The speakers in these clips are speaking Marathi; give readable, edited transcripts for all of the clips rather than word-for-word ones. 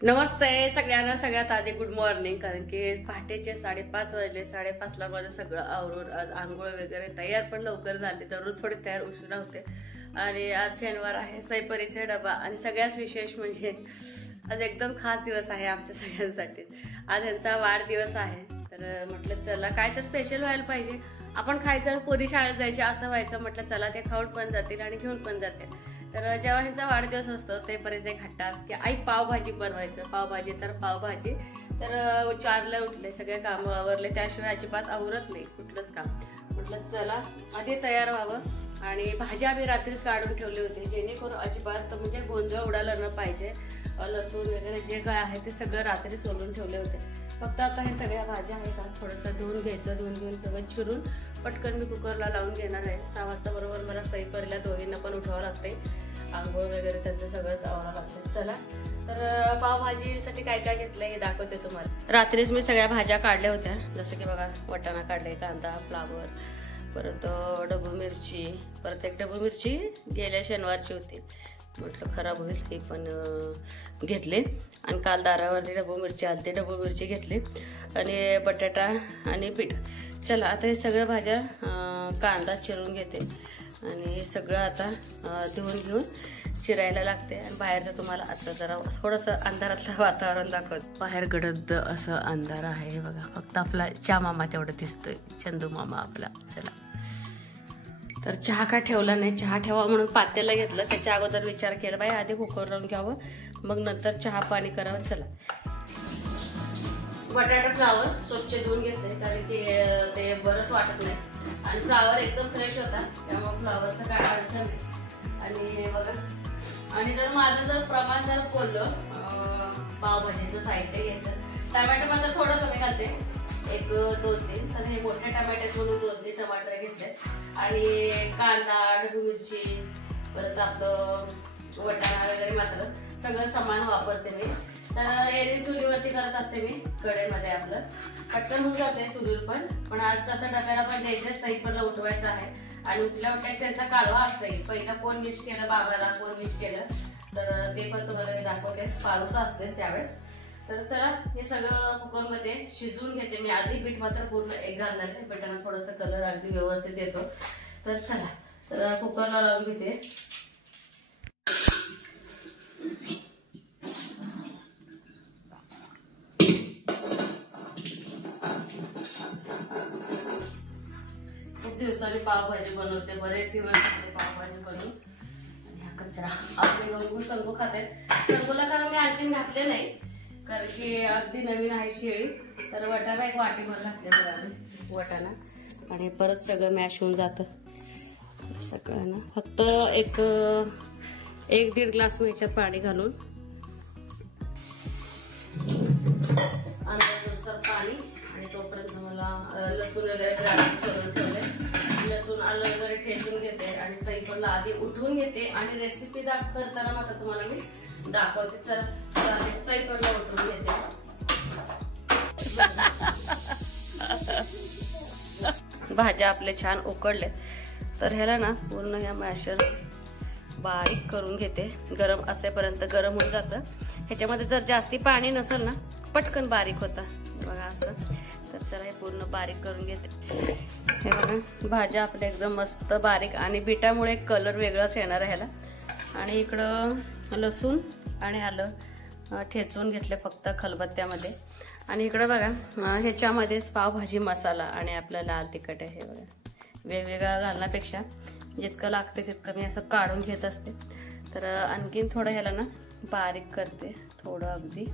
नमस्ते सगळ्यांना. सगळ्यात आधी गुड मॉर्निंग. कारण की पहाटेचे 5:30 वाजले. 5:30ला माझं सगळं आवरून आज आंघोळ वगैरे तयार पण लवकर झाली. दररोज थोडी तयार उशिरा होते आणि आज शनिवार आहे, सैपरीचा डबा. आणि सगळ्यात विशेष म्हणजे आज एकदम खास दिवस आहे आमच्या सगळ्यांसाठी. आज यांचा वाढदिवस आहे. तर म्हटलं चला काय तर स्पेशल व्हायला पाहिजे. आपण खायचं, पोरी शाळेत जायचे असं व्हायचं. म्हटलं चला ते खाऊन पण जातील आणि घेऊन पण जातील. तर जेव्हा ह्यांचा वाढदिवस असतो तेपर्यंत एक हट्टास की आई पावभाजी बनवायचं. पावभाजी तर पावभाजी. तर 4ला उठले, सगळे कामं आवरले, त्याशिवाय अजिबात आवरत नाही कुठलंच काम. म्हटलं चला आधी तयार व्हावं. आणि भाज्या आम्ही रात्रीच काढून ठेवली होती, जेणेकरून अजिबात म्हणजे गोंधळ उडाला न पाहिजे. लसूण वगैरे जे काय आहे ते सगळं रात्री सोलून ठेवले होते. फक्त आता हे सगळ्या भाज्या आहेत का थोडंसं धुवून घ्यायचं. धुवून घेऊन सगळं चिरून पटकन मी कुकरला लावून घेणार आहे. 6 वाजता बरोबर मला सैपरीला दोघींना पण उठवावं लागते. आंघोळ वगैरे त्यांचं सगळंच आवरावं लागतं. चला तर पावभाजीसाठी काय काय घेतलंय हे दाखवते तुम्हाला. रात्रीच मी सगळ्या भाज्या काढल्या होत्या. जसं की बघा वाटाणा काढले, कांदा, फ्लावर, परत डबू मिरची. परत एक डबू मिरची गेल्या शनिवारची होती, म्हटलं खराब होईल, हे पण घेतले. आणि काल दारावरती डबू मिरची आलती, डबू मिरची घेतली. आणि बटाटा आणि पीठ. चला आता हे सगळ्या भाज्या कांदा चिरून घेते. आणि हे सगळं आता धुवून घेऊन चिरायला लागते. आणि बाहेरचं तुम्हाला आता जरा थोडंसं अंधारातलं वातावरण दाखवत. बाहेर गडद असं अंधार आहे हे बघा. फक्त आपला चहा मामा तेवढं दिसतोय, चंदू मामा आपला. चला तर चहा का ठेवला नाही, चहा ठेवा म्हणून पातेलं घेतलं. त्याच्या अगोदर विचार केला बाई आधी कुकर लावून घ्यावं, मग नंतर चहा पाणी करावं. चला बटाटा फ्लावर स्वच्छ धुवून घेतले, कारण की ते बरंच वाटत नाही. आणि फ्लावर एकदम फ्रेश होता, त्यामुळे फ्लावरचं काय अडचण नाही. आणि बघा, आणि जर माझं जर प्रमाण जर बोललं पावभाजीचं साहित्य घ्यायचं, टमॅटो मात्र थोडं कमी घालते, 1-2-3. तर हे मोठे टमॅटे म्हणून 2-3 टमाटर घेतले. आणि कांदा, ढबू मिरची, परत आपलं वटाणा वगैरे मात्र सगळं समान वापरते मी. तर एरवी चुलीवरती करत असते मी, कढईमध्ये आपलं पटकन होऊन जाते चुलीवर. पण आज कसं डब्याला पण द्यायचं, सैपरला उठवायचं आहे. आणि उठल्या त्यांचा कालवा असतोय, पहिला कोण विश केलं बाबाला, कोण विश केलं, तर ते पण तुम्हाला मी दाखवते. पावसा असते त्यावेळेस. तर चला हे सगळं कुकरमध्ये शिजवून घेते मी. आधी पीठ मात्र पूर्ण एक घालणार नाही, पिठाला थोडासा कलर अगदी व्यवस्थित येतो. तर चला तर कुकरला लावून घेते. खूप दिवसांनी पावभाजी बनवते, बरेच दिवस पावभाजी बनवून. आणि हा कचरा आपले गंगू संगू खाते. संगूला कारण मी आणखीन घातले नाही, कारण की अगदी नवीन आहे शेळी. तर वटाणा एक वाटीभर घातले बघा, वटाणा. आणि परत सगळं मॅश होऊन जातं सगळं ना. फक्त 1-1.5 ग्लास ह्याच्यात पाणी घालून, अंदाजानुसार पाणी. आणि तोपर्यंत मला लसूण वगैरे सोलून ठेवले. लसूण आलं वगैरे ठेचून घेते आणि सैपरला आधी उठवून घेते. आणि रेसिपी करताना मात्र तुम्हाला मी दाखवते. चला सैपरला उठवून घेते. भाज्या आपले छान उकडले. तर ह्याला ना पूर्ण ह्या मॅशर बारीक करून घेते. गरम असेपर्यंत गरम होऊन जातं. ह्याच्यामध्ये जर जास्ती पाणी नसेल ना पटकन बारीक होता बघा असं. तर चला हे पूर्ण बारीक करून घेते. हे बघा भाज्या आपल्या एकदम मस्त बारीक. आणि बिटामुळे कलर वेगळाच येणार आहे ह्याला. आणि इकडं लसूण आणि आलं ठेचून घेतले फक्त खलबत्त्यामध्ये. आणि इकडं बघा ह्याच्यामध्येच पावभाजी मसाला आणि आपलं लाल तिखट आहे. हे बघा वेगवेगळा घालण्यापेक्षा जितकं लागतं तितकं मी असं काढून घेत असते. तर आणखीन थोडं ह्याला ना बारीक करते थोडं अगदी.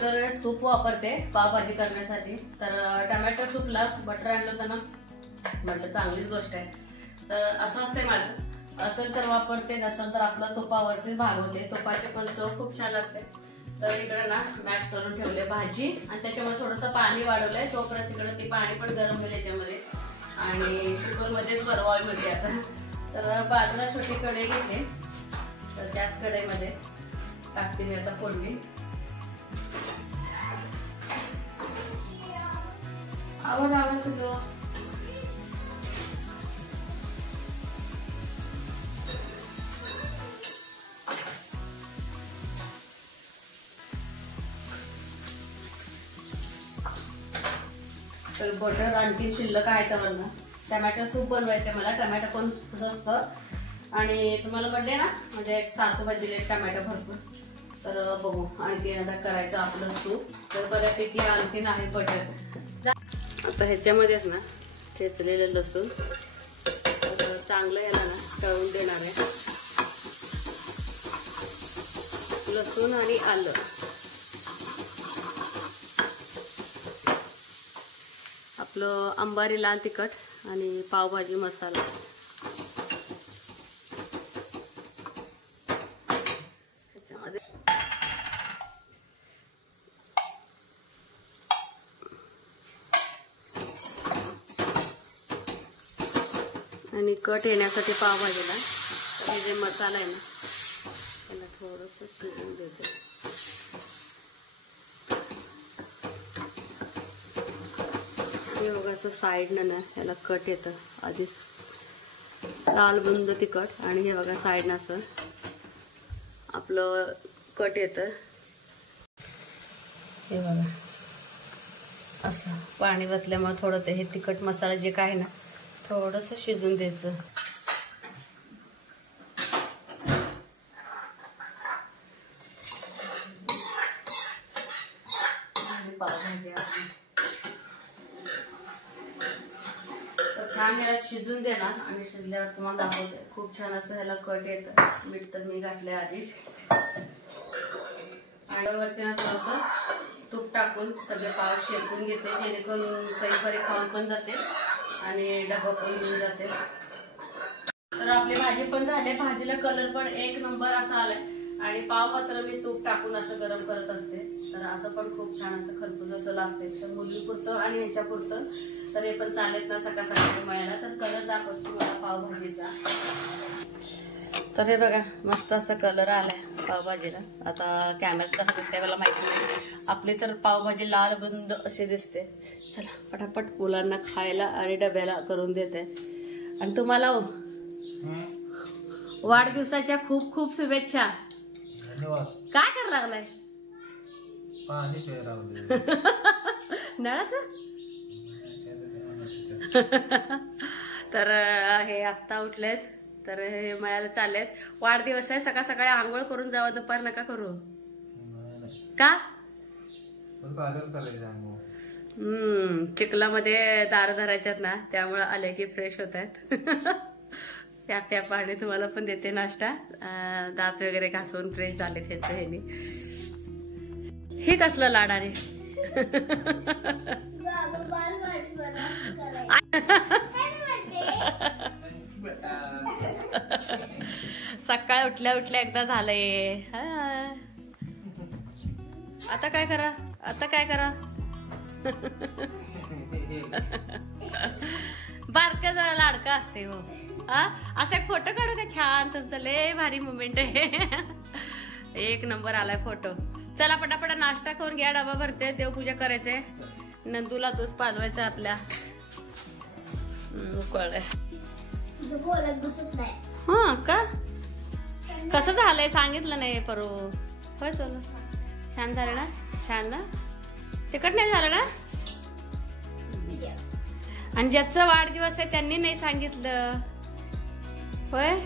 तर तूप वापरते पावभाजी करण्यासाठी. तर टमॅटो सूपला बटर आणलं होतं ना, म्हटलं चांगलीच गोष्ट आहे. तर असं असते माझं, असेल तर वापरते, नसेल तर आपलं तुपावरतीच भागवते. तुपाची पण चव खूप छान लागते. तर इकडे ना मॅश करून ठेवले भाजी. आणि त्याच्यामध्ये थोडंसं पाणी वाढवलंय, तोपर्यंत तिकडे ते पाणी पण गरम होईल याच्यामध्ये. आणि कुकरमध्ये सर्वात होते आता. तर बाजूला छोटी कढई घेतली, तर त्याच कढईमध्ये टाकते मी आता फोडणी. आवड तुझं तर बटर आणखी शिल्लक आहे त्यावर ना. टमॅटो सूप बनवायचं मला. टमॅटो पण असतं आणि तुम्हाला म्हणले ना म्हणजे एक सासूबाई दिले टमॅटो भरपूर. तर बघू आणखी आता करायचं आपलं सूप. तर बऱ्यापैकी आणखीन आहे बटर. आता ह्याच्यामध्येच ना ठेचलेलं लसूण चांगलं याला ना तळून देणार आहे. लसूण आणि आलं. आपलं अंबारी लाल तिखट आणि पावभाजी मसाला. त्याच्यामध्ये आणि कट येण्यासाठी पावभाजीला हे जे मसाला आहे ना त्याला थोडंसं शिजवून देते. हे बघा असं साईडनं ना याला कट येतं. आधीच लाल बुंद तिखट आणि हे बघा साईडनं असं आपलं कट येतं. हे बघा असं पाणी घातल्यामुळे थोडं ते हे तिखट मसाला जे काय ना थोडंसं शिजून द्यायचं. छान ह्याला शिजून देणार आणि शिजल्यावर तुम्हाला दाखवते. खूप छान असं ह्याला कट येतं. मीठ तर मी घातलंय आधीच. आणि वरती ना थोडंसं तूप टाकून सगळे पाव शेकून घेते जेणेकरून सईपरी खाऊन पण जाते आणि डबा पण घेऊन जाते. तर आपली भाजी पण झाली. भाजीला कलर पण एक नंबर असा आलाय आणि पाव मात्र मी तूप टाकून असं गरम करत असते. तर असं पण खूप छान असं खरपूस असं लागते. तर मुलीपुरतं आणि ह्याच्यापुरतं तर हे पण चालेल ना सकाळ सकाळी मिळायला. तर कलर दाखवतो तुम्हाला पावभाजीचा. तर हे बघा मस्त असा कलर आलाय पावभाजीला. आता कॅमेऱ्यात कसं दिसतंय मला माहिती नाही. आपली तर पावभाजी लाल बुंद अशी दिसते. चला पटापट मुलांना खायला आणि डब्याला करून देते. आणि तुम्हाला वाढदिवसाच्या खूप खूप शुभेच्छा. काय करायला लागलाय? नळाचं. तर हे आत्ता उठलेत तर हे मळ्याला चाललेत. वाढदिवस आहे सकाळ सकाळी आंघोळ करून जावा. दुपार नका करू. का? चिखलामध्ये दार धरायच्यात ना त्यामुळे आले की फ्रेश होत आहेत. प्या प्या पाणी तुम्हाला पण देते नाश्ता. दात वगैरे घासून फ्रेश झाले त्यांचे ह्यानी. हे कसलं लाडाने. सकाळी उठल्या उठल्या एकदा झालंय. आता काय करा. आता काय करा. बारका जरा लाडका असते हो. असा एक फोटो काढू का छान. तुमचं लय भारी मुमेंट आहे. एक नंबर आलाय फोटो. चला पटापटा नाश्ता करून घ्या. डबा भरते. देवपूजा करायचे. नंदूला दूध पाजवायचं आपल्या. उकळलंय. हा का कसं झालंय सांगितलं नाही परू. होय सोनं छान झालं ना. छान ना. तिकट नाही झालं ना. आणि ज्याचा वाढदिवस आहे त्यांनी नाही सांगितलं. होय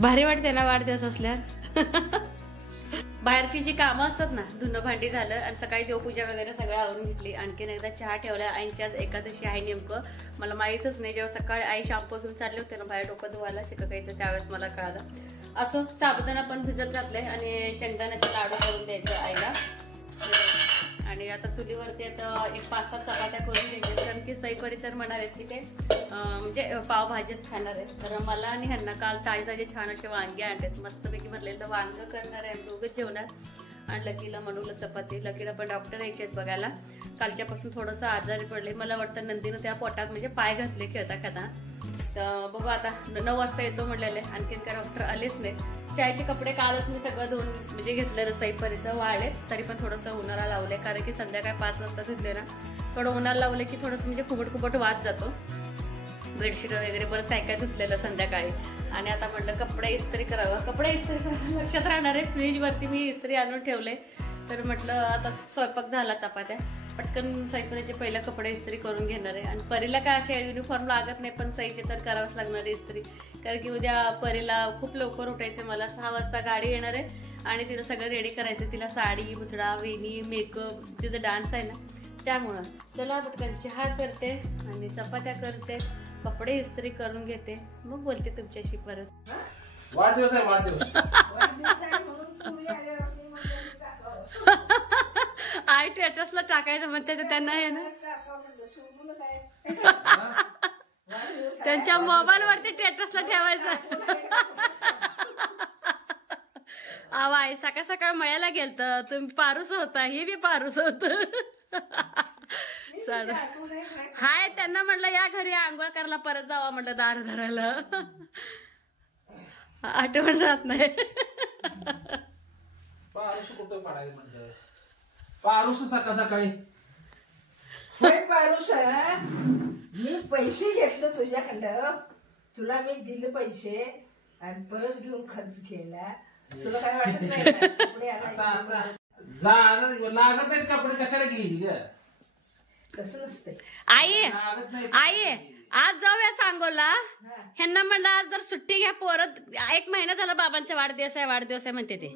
भारी वाटते ना वाढदिवस असल्यावर. बाहेरची जी कामं असतात ना धुणं भांडी झालं आणि सकाळी देवपूजा वगैरे सगळं आवरून घेतली. आणखीन एकदा चहा ठेवला. आईंची आज एकादशी आहे नेमकं. मला माहीतच नाही. जेव्हा सकाळी आई शॅम्पू घेऊन चालले होते ना बाहेर डोकं धुवायला शिकायचं त्यावेळेस मला कळालं. असो साबुदाणा पण भिजत घातले आणि शेंगदाण्याचा लाडू करून द्यायचं आईला. आणि आता चुलीवरती आता एक 5-7 चपात्या करून द्यायच्या. कारण की सईपरी तर म्हणाले की ते म्हणजे पावभाजीच खाणार आहे. तर मला आणि ह्यांना काल ताजे छान असे वांगे आणलेत. मस्तपैकी भरलेलं वांग करणार आहे. दोघंच जेवणार. आणि लकीला मनूला चपाती. लकीला पण डॉक्टर यायचे आहेत बघायला. कालच्यापासून थोडंसं आजारी पडले. मला वाटतं नंदीनं त्या पोटात म्हणजे पाय घातले खेळता खेळता. तर बघू आता 9 वाजता येतो म्हटलेले. आणखीन काय डॉक्टर आलेच नाही. शाळेचे कपडे कालच मी सगळं धुवून म्हणजे घेतलं सईपरीचं वाळले. तरी पण थोडंसं उन्हाला लावले. कारण की संध्याकाळी 5 वाजता धुतले ना थोडं उन्हाला लावले की थोडंसं म्हणजे खुबट वाद जातो. बेडशीट वगैरे परत काय काय धुतलेलं संध्याकाळी. आणि आता म्हटलं कपडे इस्त्री करावं. कपडे इस्त्री करायचं लक्षात राहणार आहे, फ्रीजवरती मी इस्त्री आणून ठेवले. तर म्हटलं आता स्वयंपाक झाला, चपात्या पटकन सईपरीचे पहिला कपडे इस्त्री करून घेणार आहे. आणि परीला काय असे युनिफॉर्म लागत नाही, पण सईचे तर करावंच लागणार आहे इस्त्री, कारण की उद्या परीला खूप लवकर उठायचं. मला 6 वाजता गाडी येणार आहे आणि तिला सगळं रेडी करायचं. तिला साडी, बुचडा, वेणी, मेकअप, तिचा डान्स आहे ना, त्यामुळं चला पटकन चहा करते आणि चपात्या करते, कपडे इस्त्री करून घेते, मग बोलते तुमच्याशी परत. वाढदिवस आहे, वाढदिवस. आई स्टेटसला टाकायचं म्हणते तर त्यांना आहे ना, त्यांच्या मोबाईल वरती स्टेटसला ठेवायचं. अहो आई सकाळ सकाळ मयाला गेलत, तुम्ही पारूस होता, हे बी पारूस होत. हाय त्यांना म्हटलं या घरी आंघोळ करायला परत जावा म्हटलं, दार धरायला. आठवण राहत नाही. पारूस कुठं पडायचं म्हणजे पारूस सकाळ सकाळी. पारूस मी पैसे घेतले तुझ्याकडं, तुला मी दिले पैसे आणि परत घेऊन खर्च केला. तुला काय वाटत नाही कपडे लागत नाहीत कपडे कशाला घ्यायची ग? तसं नसते आई. आई आज जाऊया सांगोला. ह्यांना म्हणलं आज जर सुट्टी घ्या, परत 1 महिना झाला बाबांचा वाढदिवस आहे, वाढदिवस आहे म्हणते ते.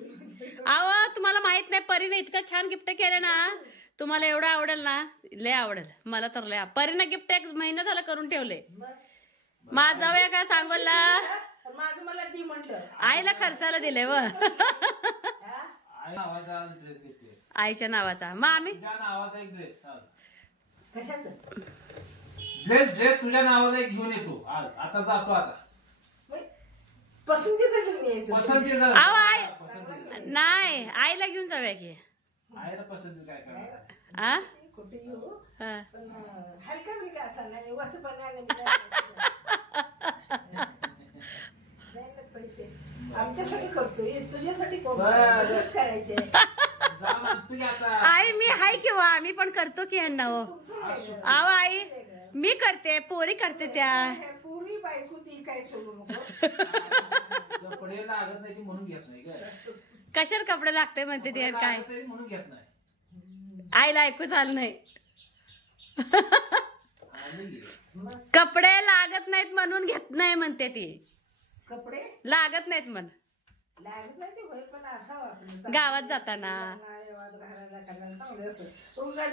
अहो तुम्हाला माहित नाही, परीने इतकं छान गिफ्ट केलं ना, तुम्हाला एवढं आवडेल ना, लय आवडेल मला तर लय. परीने गिफ्ट 1 महिना झाला करून ठेवले. मग जाऊया का सांगोला? माझं मला दी म्हटलं, आईला खर्चाला दिले व आईच्या नावाचा. मग आम्ही कशाचं ड्रेस तुझ्या नावाचा एक घेऊन येतो. आता जातो, आता पसंतीचं घेऊन यायचं. पसंतीचा अहो आई नाही, आईला घेऊन जाऊया की. आईला पसंती काय करणार? आ कुठे येऊ हा. पण हलका बिलका असा नाही, असं बनायला पैसे आमच्यासाठी करतोय, तुझ्यासाठी करायचे. आई मी हाय किंवा आम्ही पण करतो की ह्यांना. हो अहो आई मी करते, पोरी करते त्या. पुरी बायको ती काय सोडू नको. कपडे लागत नाही ती म्हणून घेत नाही काय? कशाला कपडे लागते म्हणते ते काय? म्हणून घेत नाही. आईला ऐकू झालं नाही. कपडे लागत नाहीत म्हणून घेत नाही म्हणते ती. कपडे लागत नाहीत म्हण, लागत नाही ते होय, पण असा वाटलं गावात जाताना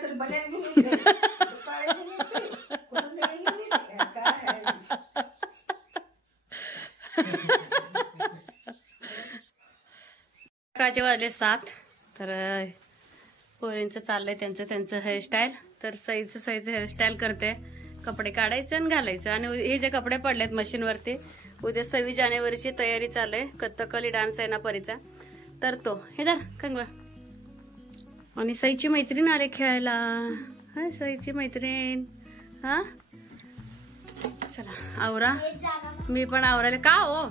तर बन्यान घेऊन येते, काळे घेऊन येते, कुठून निळे घेऊन येते, काय सकाळचे वाजले 7. तर पोरींचं चाललंय त्यांचं हेअरस्टाईल. तर सईचं हेअरस्टाईल करते, कपडे काढायचं आणि घालायचं. आणि हे जे कपडे पडलेत मशीनवरती, उद्या 26 जानेवारीची तयारी चालू आहे. कथकली डान्स आहे ना परीचा, तर तो हे धर कंगवा. आणि सईची मैत्रीण आले खेळायला. हा सईची मैत्रीण. हा चला आवरा, मी पण आवरायला. का हो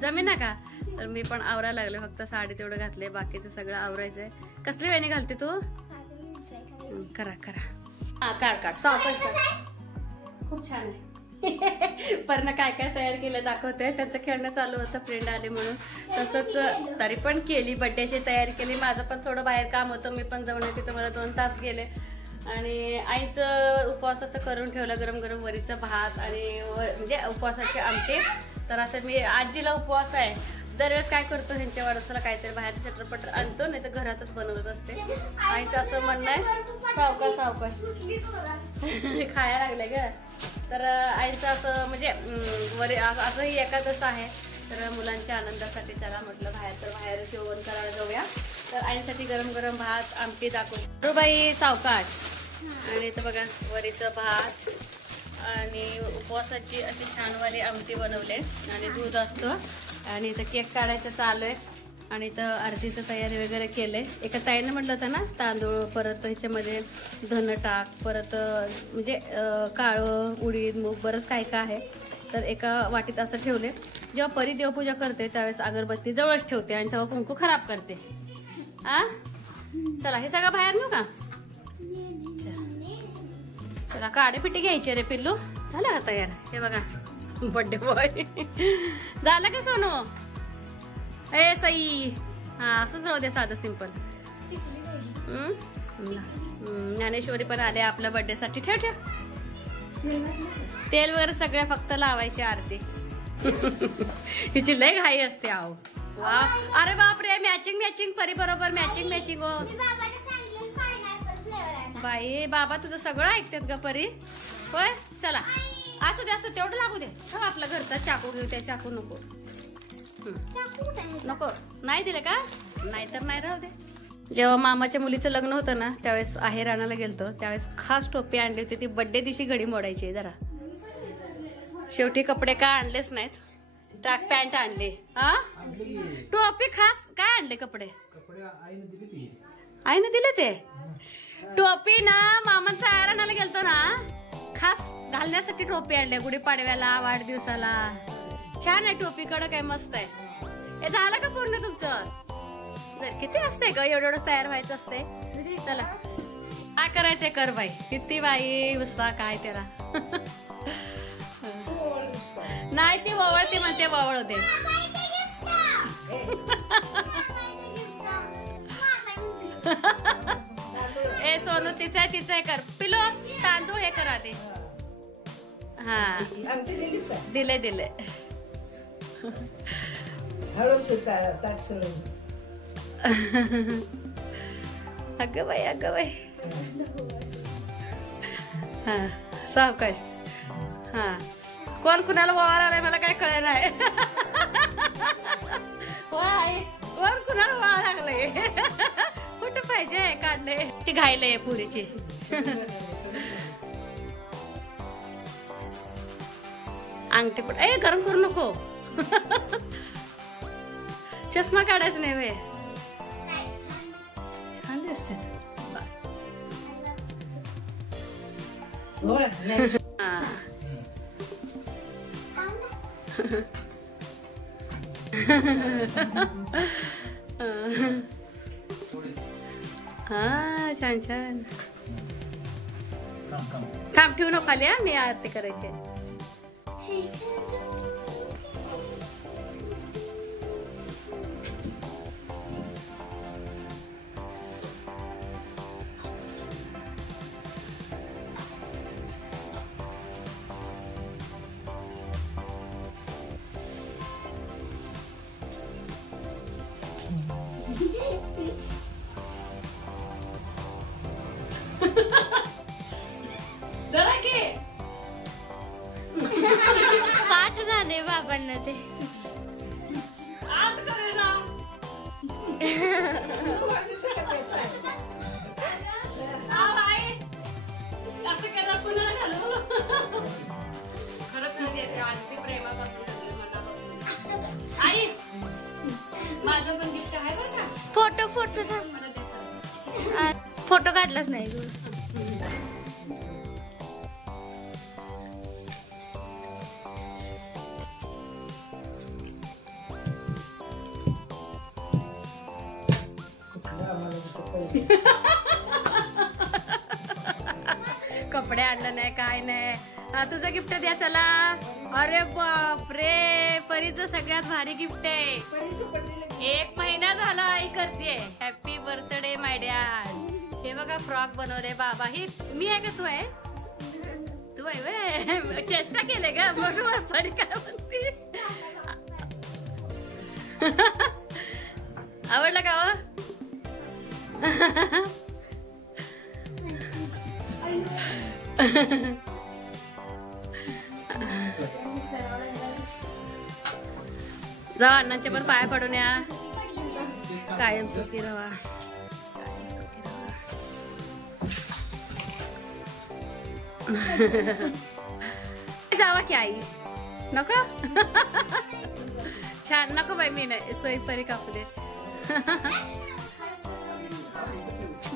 जमीन का? तर मी पण आवरायला लागले, फक्त साडी तेवढं घातले, बाकीचं सगळं आवरायचंय. कसली वेणी घालते तू? करा हा काढ सावकाश काढ. खूप छान आहे. पण काय काय तयार केलं दाखवते. त्यांचं खेळणं चालू होतं, फ्रेंड आले म्हणून. तसंच तरी पण केली, बड्डेची तयारी केली. माझं पण थोडं बाहेर काम होतं, मी पण जाऊन येते, तर मला 2 तास गेले. आणि आईचं उपवासाचं करून ठेवलं, गरम गरम वरीचं भात आणि म्हणजे उपवासाची आमटी. तर असं मी आजीला उपवास आहे, दरवेळेस काय करतो ह्यांच्या वाढदिवसाला काहीतरी बाहेर चटरपटर आणतो, नाही तर घरातच बनवत असते. आईचं असं म्हणणं आहे, सावकाश खायला लागले ग. तर आईचं असं म्हणजे वरी असंही एकादश आहे, तर मुलांच्या आनंदासाठी चला म्हटलं बाहेर जेवण करायला जाऊया. तर आईसाठी गरम गरम भात आमटी दाखवतो बाई, सावकाश. आणि इथं बघा वरीचं भात आणि उपवासाची अशी छानवाली आमटी बनवले आणि दूध असतं. आणि इथं केक काढायचं चालू आहे. आणि इथं आरतीचं तयारी वगैरे केले. एका ताईने म्हटलं होतं ना तांदूळ, परत ह्याच्यामध्ये धन टाक, परत म्हणजे काळं उडीद मूग बरंच काय काय आहे. तर एका वाटीत असं ठेवले. जेव्हा परी देवपूजा करते त्यावेळेस अगरबत्ती जवळच ठेवते आणि सगळं कुंकू खराब करते. चला हे सगळं बाहेर नका. चला काढे पिठी घ्यायची रे पिल्लू. झालं का तयार? हे बघा बर्थडे बॉय झालं का सोनू? ए सई, हा असंच राहू दे साधं सिंपल. ज्ञानेश्वरी पण आले आपल्या बर्थडे साठी. ठेव ठेव, तेल वगैरे सगळे फक्त लावायचे आरती. हिची लय घाई असते. आहो वा, अरे बापरे, मॅचिंग मॅचिंग परी बरोबर मॅचिंग मॅचिंग. हो बाई, बाबा तुझं सगळं ऐकतात ग परी. होय, चला असू दे असू, तेवढं लागू दे. आपला घरचा चाकू घेऊ, त्या चाकू नको. नको, नाही दिले का? नाही तर नाही, राहू दे. जेव्हा मामाच्या मुलीचं लग्न होतं ना, त्यावेळेस आहेर आणायला गेलतो, त्यावेळेस खास टोपी आणली होती. ती बर्थडे दिवशी घडी मोडायची जरा. शेवटी कपडे काय आणलेच नाहीत, ट्रॅक पॅन्ट आणले. हा, टोपी खास काय आणले? कपडे आईने दिले. ते टोपी ना मामांचा आहेर आणायला गेलतो ना, खास घालण्यासाठी टोपी आणली. गुढीपाडव्याला, वाढदिवसाला. छान आहे टोपी, कडक आहे, मस्त आहे. हे झालं का पूर्ण तुमचं? जर किती असते ग, एवढं तयार व्हायचं असते. चला काय करायचंय कर बाई. किती बाई उत्साह काय त्याला. नाही ती ववळती म्हणते, ववळ होते. ए सोनू, तिचं आहे कर. पिलो तांदूळ हे करा ते. हा दिले दिले. अगं बाई, अगं बाई. हा सावकाश. हा, कोण कुणाला वावर आलाय मला काय कळलं नाही. होय, कोण कुणाला वावर लागलंय. कुठं पाहिजे काढले. ती घायलंय पुरीची. अंगठी पण ए गरम करू नको. चष्मा काढायचा नाही वे. छान दिसते. हा छान छान. थांब, ठेवू नको खाली. मी आरती करायची. पाठ झाले बाबांना ते. आज करे ना. असं करा कुणाला घालू. खरंच नाही अगदी प्रेमापासून मनापासून. आई माझं पण गिफ्ट आहे बरं का. फोटो फोटो काढलाच नाही. कपडे आणलं नाही, काय नाही. तुझं गिफ्ट द्या चला. अरे बाप रे, परीचं सगळ्यात भारी गिफ्ट आहे. 1 महिना झाला आई करते. हॅपी बर्थडे माय डॅड. हे बघा फ्रॉक बनवले बाबा. ही मी आहे का तू आहे? तू आहे वे. चेष्टा केले का? बरोबर परी काय म्हणते. आवडला का हो? जा अण्णांचे पण पाया पडून या. कायम सुखी रहा. जावा की आई. नको. छान नको बाई. मी नाही सोयी परी कापू दे.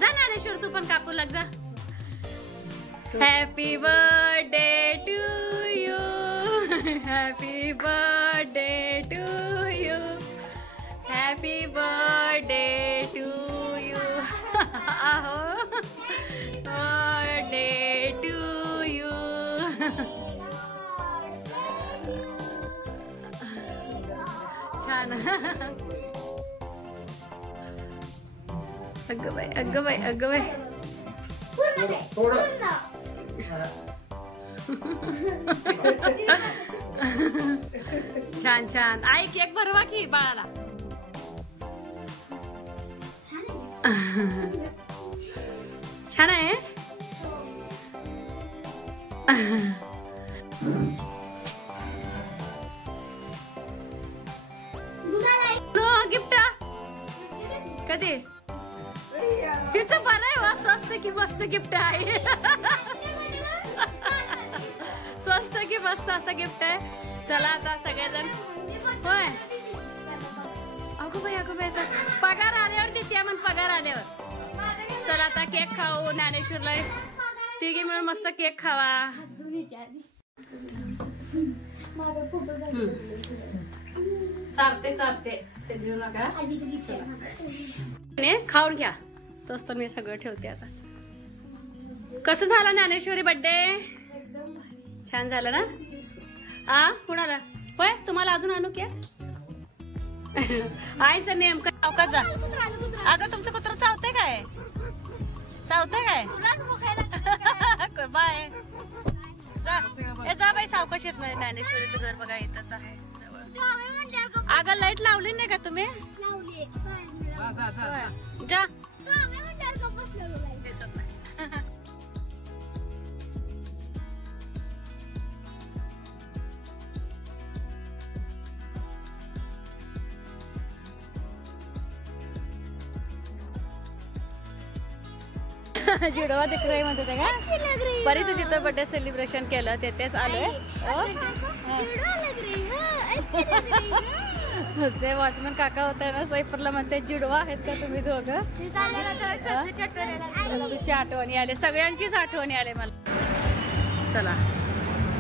जा ज्ञानेश्वर, तू पण कापू लाग जा. Happy birthday to you. Happy birthday to you. Happy birthday to you. आहो बर्थडे टू यू. छान. अगं बाई अगं बाई अगं बाई. थोडं छान छान. आई केक भरवा की बाळाला. छान आहे. गिफ्ट कधी तिचं बरं आहे वा. स्वस्त की मस्त गिफ्ट आहे. स्वस्त की मस्त असं गिफ्ट आहे. चला आता सगळेजण. होय अगो बाई आता पगार आल्यावर देते मग. पगार आल्यावर चला आता केक खाऊ. ज्ञानेश्वरला तिघी मिळून मस्त केक खावा. चालते ते देऊ नका. खाऊन घ्या. तोच तर मी सगळं ठेवते आता. कसं झालं ज्ञानेश्वरी बर्थडे? छान झालं ना. कुणाला होय तुम्हाला अजून आणू क्या? आईचं नेमकं चौकाचा. अगं तुमचं कुत्र चावतंय काय? बाय. जा बाई सावकाश येत नाही. ज्ञानेश्वरीचं घर बघा इथंच आहे जवळ. अगं लाईट लावली नाही का तुम्ही? जा. दिसत नाही. जुडवा तिकडे म्हणते ते का परीचं जिथं बर्थडे सेलिब्रेशन केलं तेच आलोय. ते वॉचमॅन काका होते ना सैफरला म्हणते जुडवा आहेत का तुम्ही दोघं? तुमची आठवणी आले. सगळ्यांचीच आठवणी आले मला. चला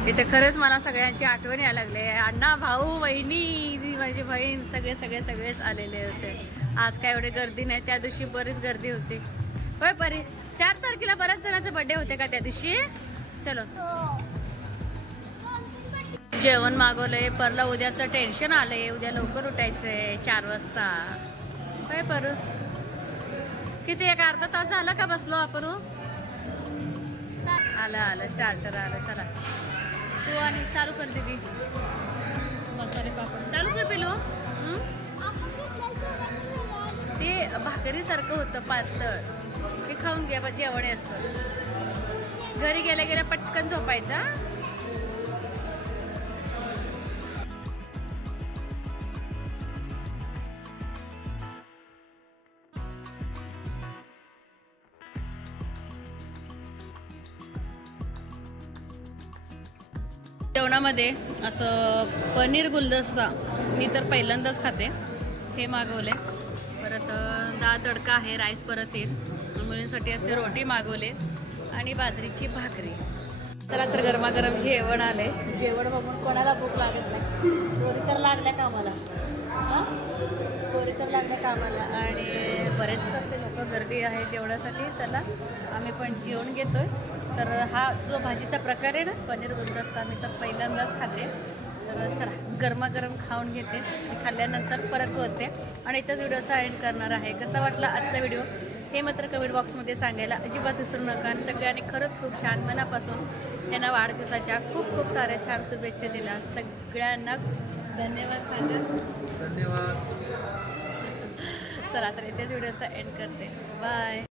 इथे खरंच मला सगळ्यांची आठवणी यायला लागले. अण्णा भाऊ वहिनी माझी बहीण सगळेच आलेले होते. आज काय एवढे गर्दी नाही. त्या दिवशी बरीच गर्दी होती. होय परी 4 तारखेला बऱ्याच जणांचे बर्थडे होते का त्या दिवशी? चलो जेवण मागवलंय. परला उद्याचं टेन्शन आलंय. उद्या लवकर उठायचंय 4 वाजता. काय परू किती एक अर्धा तास झाला का बसलो आपण? आलं स्टार्टर आलं. चला तू आणि चालू कर दीदी. मसाले पापड चालू कर पिलो. ते भाकरी सारखं होतं पातळ. ते खाऊन घ्या जेवण असतं. घरी गेल्या पटकन झोपायचा. जेवणामध्ये असं पनीर गुलदस्ता मी तर पहिल्यांदाच खाते. हे मागवले. परत डाळ तडका आहे. राईस परत येईल. मुलींसाठी असे रोटी मागवले आणि बाजरीची भाकरी. चला तर गरमागरम जेवण आले. जेवण बघून कोणाला भूक लागत नाही. पोरी तर लागल्या कामाला. आणि बरेच असे लोक गर्दी आहे जेवणासाठी. चला आम्ही पण जेवण घेतोय. तर हा जो भाजीचा प्रकार आहे ना पनीर गुलदस्ता मी तर पहिल्यांदाच खाल्ले. तर चला गरमागरम खाऊन घेते. खाल्ल्यानंतर परत होते आणि इथंच व्हिडिओचा एंड करणार आहे. कसा वाटला आजचा व्हिडिओ हे मात्र कमेंट बॉक्समध्ये सांगायला अजिबात विसरू नका. आणि सगळ्यांनी खरंच खूप छान मनापासून त्यांना वाढदिवसाच्या खूप साऱ्या छान शुभेच्छा दिल्या. सगळ्यांना धन्यवाद सांगा. धन्यवाद. चला तर इथेच व्हिडिओचा एंड करते. बाय.